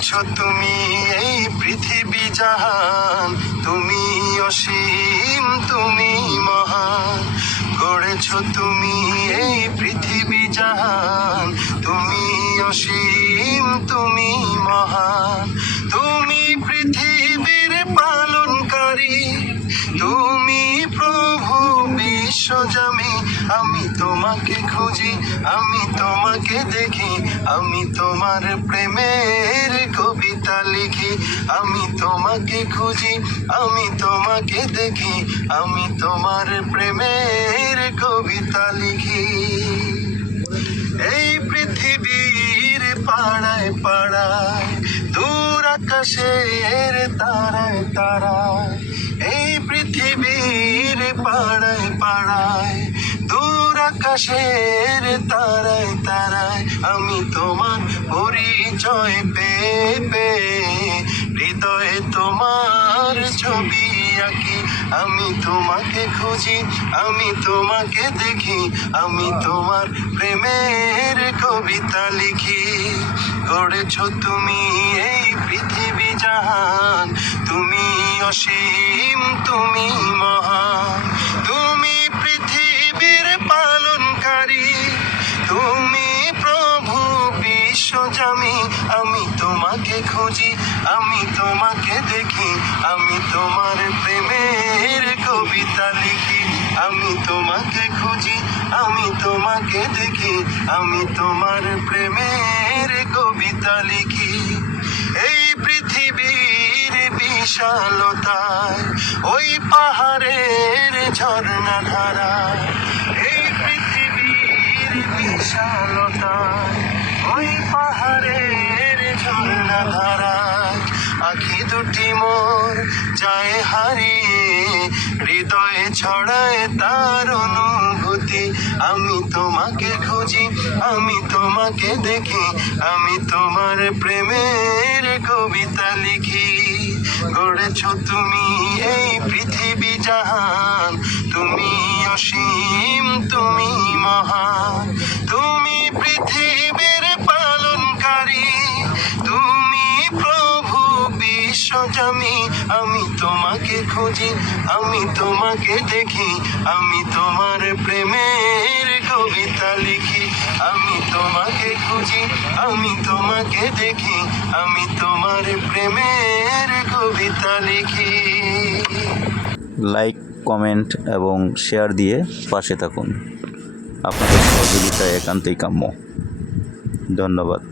গড়েছো তুমি এই পৃথিবী জাহান, তুমি অসীম তুমি মহান। গড়েছো তুমি এই পৃথিবী জাহান, তুমি অসীম তুমি মহান। তুমি পৃথিবীর পালনকারী, তুমি প্রভু বিশ্বজামি। আমি তোমাকে খুঁজি, আমি তোমাকে দেখি, আমি তোমার প্রেমের কবিতা লিখি। আমি তোমাকে খুঁজি, আমি তোমাকে দেখি, আমি তোমার প্রেমের কবিতা লিখি। এই পৃথিবীর পাড়ায় পাড়ায়, দূর আকাশের তারায় তারায়, এই পৃথিবীর পাড়ায় পাড়ায়, দূর আকাশের তারায় তারায়, আমি তোমার পরিচয় পেয়ে পেয়ে হৃদয়ে তোমার ছবি আঁকি। আমি তোমাকে খুঁজি, আমি তোমাকে দেখি, আমি তোমার প্রেমের কবিতা লিখি। গড়েছো তুমি এই পৃথিবী জাহান, তুমি অসীম তুমি মহান। তুমি পৃথিবীর পালনকারী, তুমি প্রভু বিশ্বজামি। আমি তোমাকে খুঁজি, আমি তোমাকে দেখি, আমি তোমার প্রেমের কবিতা লিখি। আমি তোমাকে খুঁজি, আমি তোমাকে দেখি, আমি তোমার প্রেমের কবিতা লিখি। এই পৃথিবীর বিশালতায়, ওই পাহাড়ের ঝর্ণা ধারায়, এই পৃথিবীর বিশালতায়, ওই পাহাড়ের ঝর্ণা ধারায়, আঁখি দুটি মোর যায় হারিয়ে, হৃদয়ে ছড়ায় তার অনুভূতি। আমি তোমাকে খুঁজি, আমি তোমাকে দেখি, আমি তোমার প্রেমের কবিতা লিখি। গড়েছো তুমি এই পৃথিবী জাহান, তুমি অসীম তুমি মহান। তুমি পৃথিবীর পালনকারী, তুমি প্রভু বিশ্বজামি। আমি তোমাকে খুঁজি, আমি তোমাকে দেখি, আমি তোমার প্রেমের কবিতা লিখি। আমি তোমাকে খুঁজি, আমি তোমাকে দেখি, আমি তোমার প্রেমের কবিতা লিখি। লাইক, কমেন্ট এবং শেয়ার দিয়ে পাশে থাকুন। আপনাদের সহযোগিতা একান্তই কাম্য। ধন্যবাদ।